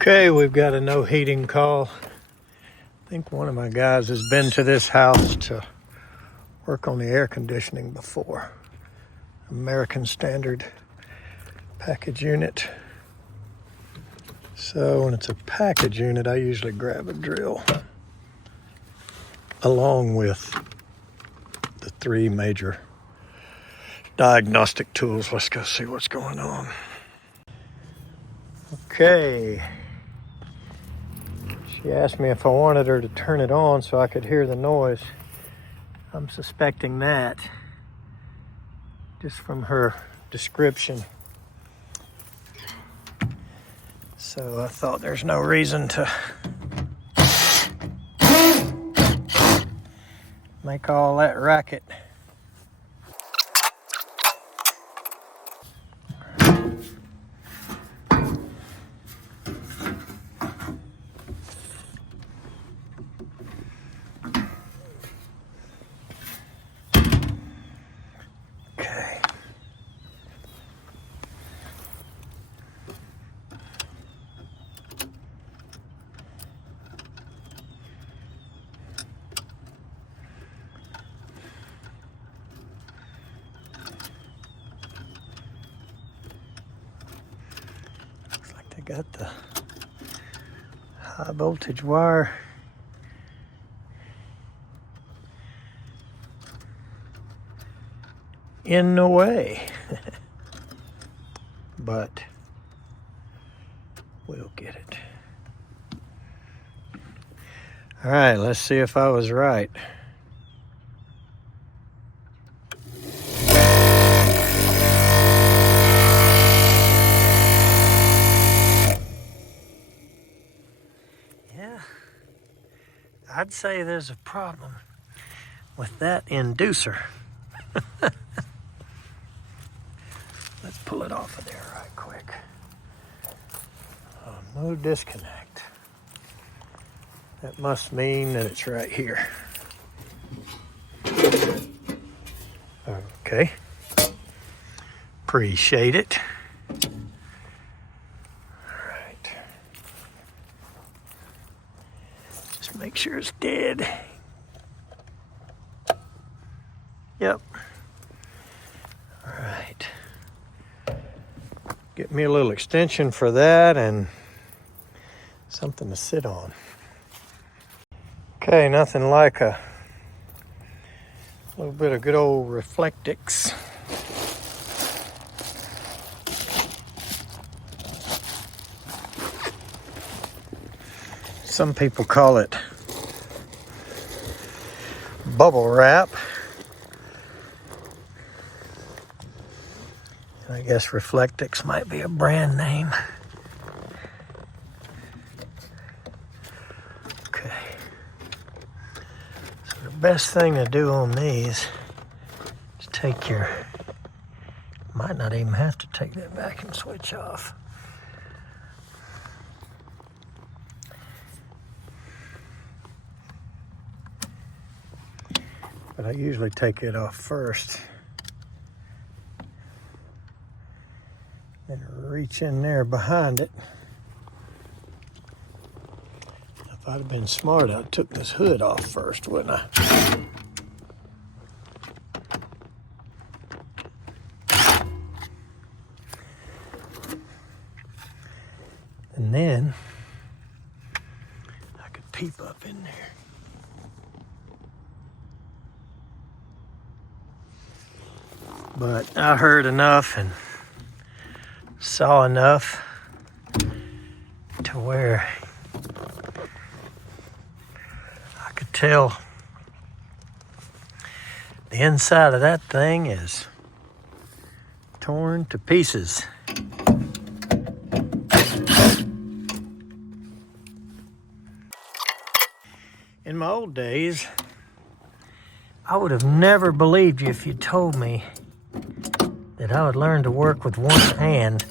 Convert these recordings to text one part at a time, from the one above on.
Okay, we've got a no heating call. I think one of my guys has been to this house to work on the air conditioning before. American Standard package unit. So when it's a package unit, I usually grab a drill along with the three major diagnostic tools. Let's go see what's going on. Okay. She asked me if I wanted her to turn it on so I could hear the noise. I'm suspecting that just from her description. So I thought there's no reason to make all that racket. Okay. Looks like they got the high voltage wire in the way. But we'll get it. All right, let's see if I was right. Yeah, I'd say there's a problem with that inducer. Let's pull it off of there right quick. No disconnect. That must mean that it's right here. Okay. Appreciate it. All right. Just make sure it's dead. Yep. All right. Get me a little extension for that and something to sit on. Okay, nothing like a little bit of good old Reflectix. Some people call it bubble wrap. I guess Reflectix might be a brand name. Okay. So the best thing to do on these is take your, might not even have to take that vacuum switch off. But I usually take it off first. And reach in there behind it. If I'd have been smart, I'd took this hood off first, wouldn't I? And then I could peep up in there. But I heard enough and saw enough to where I could tell the inside of that thing is torn to pieces. In my old days, I would have never believed you if you told me that I would learn to work with one hand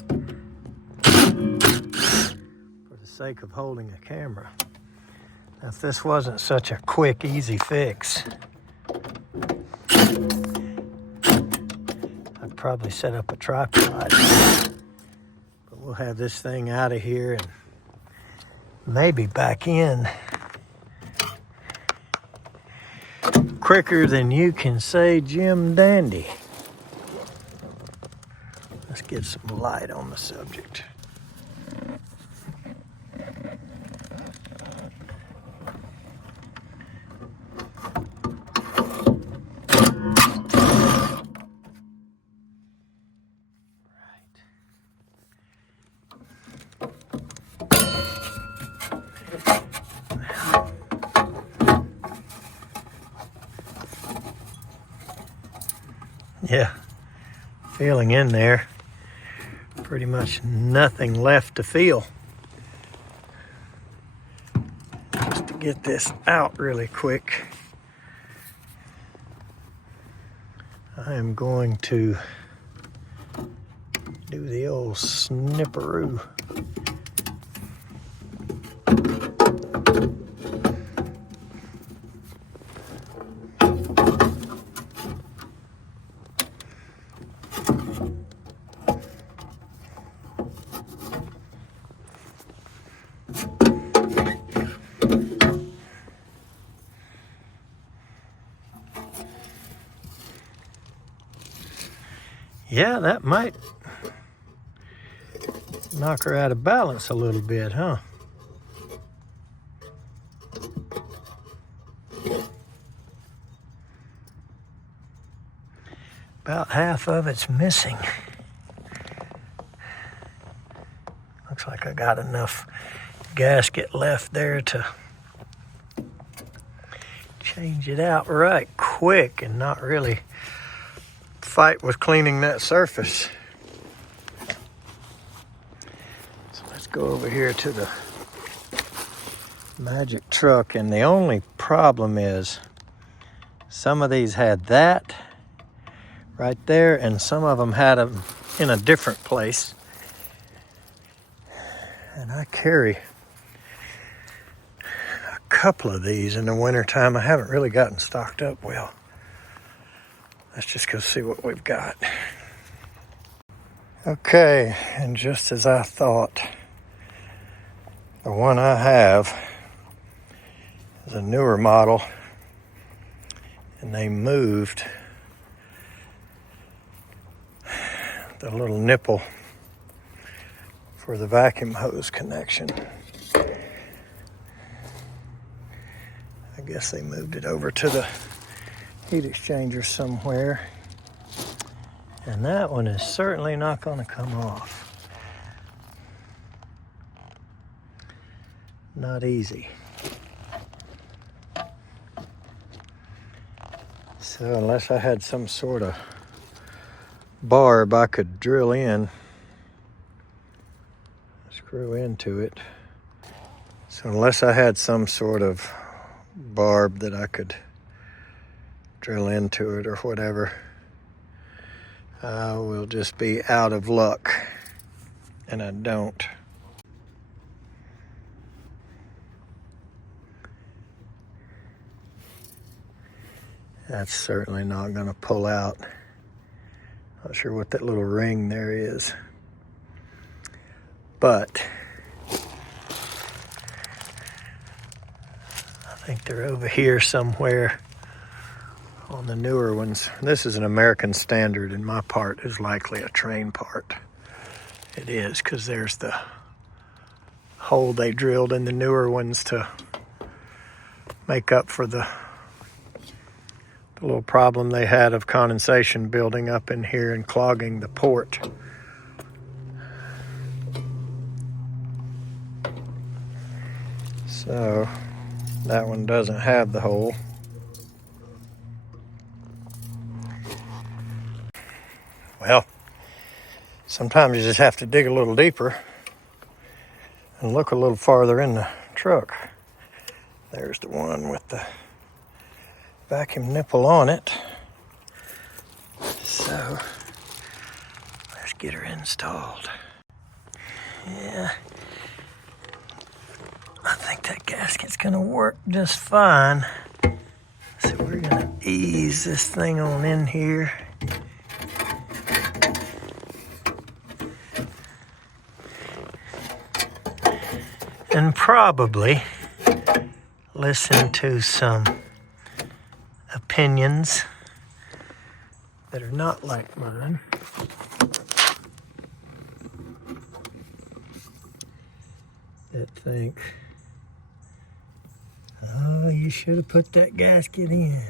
for the sake of holding a camera. Now, if this wasn't such a quick, easy fix, I'd probably set up a tripod. But we'll have this thing out of here and maybe back in quicker than you can say Jim Dandy. Let's get some light on the subject. Yeah, feeling in there. Pretty much nothing left to feel. Just to get this out really quick, I am going to do the old snipperoo. Yeah, that might knock her out of balance a little bit, huh? About half of it's missing. Looks like I got enough gasket left there to change it out right quick and not really fight with cleaning that surface. So let's go over here to the magic truck, and the only problem is some of these had that right there and some of them had them in a different place, and I carry a couple of these in the wintertime. I haven't really gotten stocked up well. Let's just go see what we've got. Okay, and just as I thought, the one I have is a newer model, and they moved the little nipple for the vacuum hose connection. I guess they moved it over to the heat exchanger somewhere, and that one is certainly not going to come off. Not easy. So unless I had some sort of barb I could drill in, screw into it. So unless I had some sort of barb that I could drill into it or whatever, I will just be out of luck, and I don't. That's certainly not going to pull out. Not sure what that little ring there is, but I think they're over here somewhere on the newer ones. This is an American Standard, and my part is likely a train part. It is, because there's the hole they drilled in the newer ones to make up for the little problem they had of condensation building up in here and clogging the port. So that one doesn't have the hole. Well, sometimes you just have to dig a little deeper and look a little farther in the truck. There's the one with the vacuum nipple on it. So let's get her installed. Yeah, I think that gasket's gonna work just fine. So we're gonna ease this thing on in here. and probably listen to some opinions that are not like mine. That think, oh, you should have put that gasket in.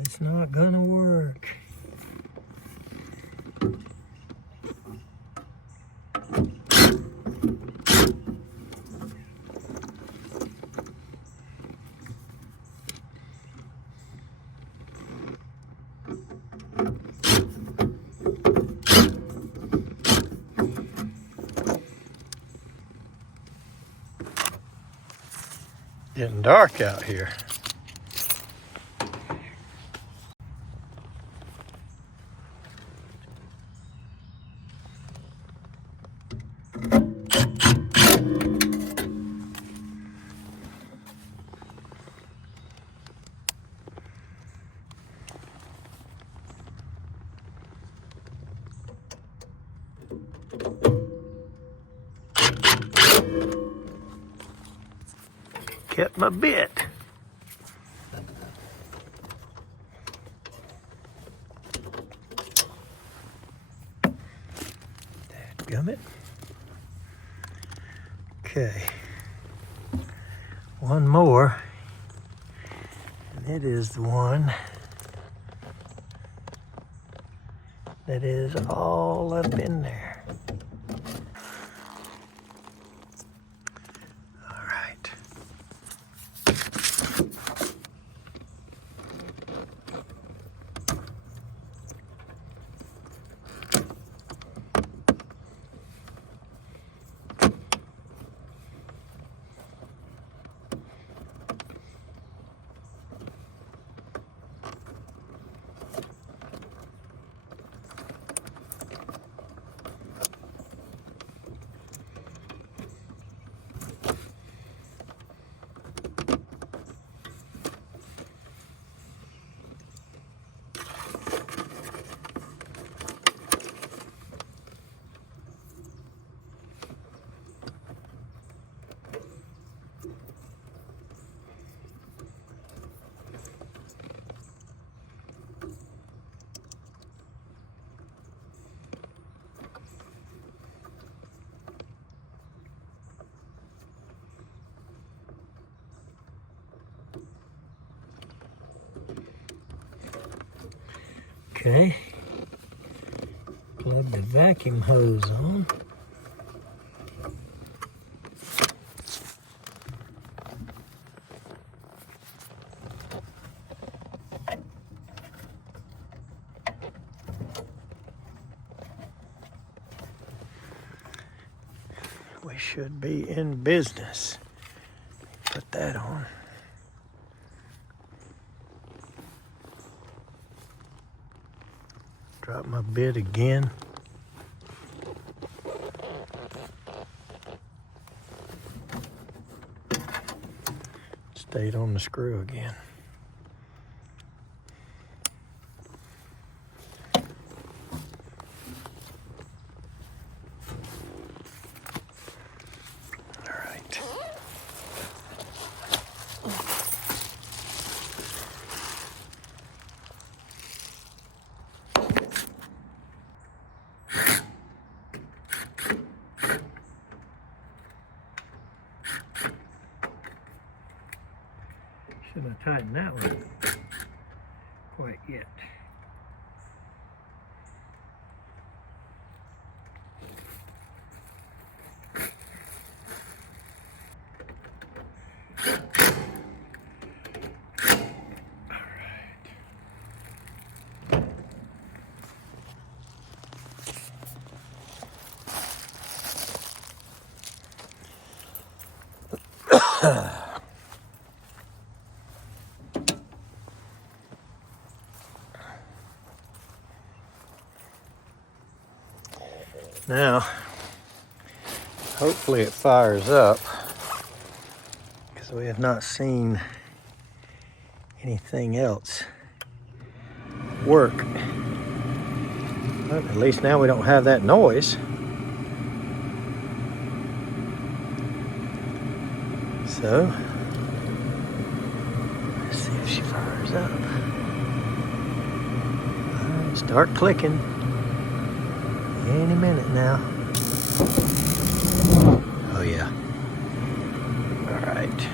It's not gonna work. Getting dark out here. Kept my bit. Dadgummit. Okay. One more. And it is the one that is all up in there. Okay, plug the vacuum hose on. We should be in business. Put that on. Drop my bit again. Stayed on the screw again. All right. Shouldn't have tightened that one quite yet. Now, hopefully it fires up, because we have not seen anything else work. But at least now we don't have that noise. So, let's see if she fires up. All right, start clicking. Any minute now. Oh yeah. All right.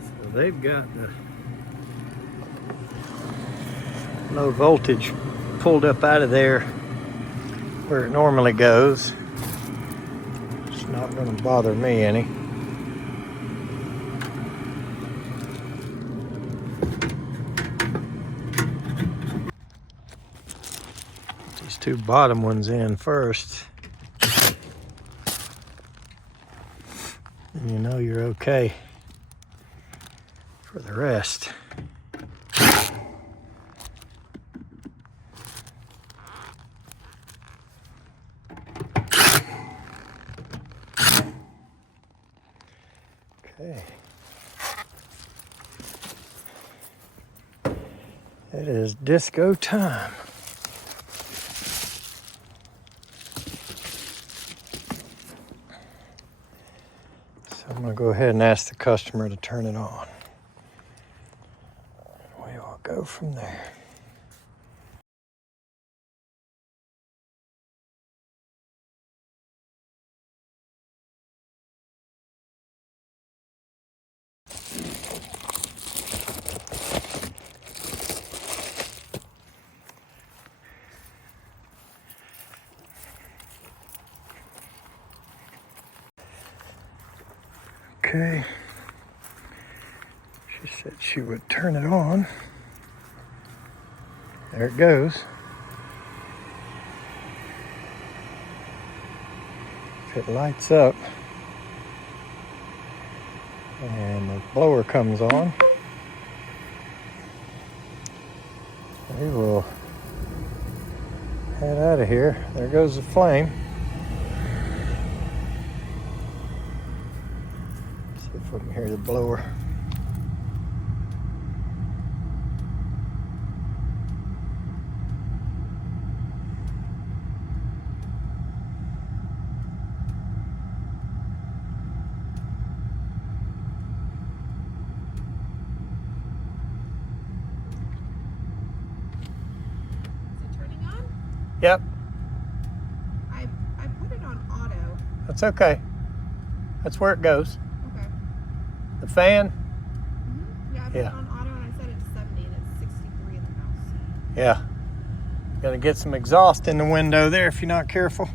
So they've got the low voltage pulled up out of there where it normally goes. It's not going to bother me any. These two bottom ones in first. And you know you're okay for the rest. Okay. It is disco time. So I'm going to go ahead and ask the customer to turn it on. We will go from there. Okay. She said she would turn it on. There it goes. If it lights up and the blower comes on, we will head out of here. There goes the flame. See if we can hear the blower. Yep. I put it on auto. That's okay. That's where it goes. Okay. The fan? Mm-hmm. Yeah, I put it on auto and I set it to 70 and it's 63 in the house. Yeah. Gotta get some exhaust in the window there if you're not careful.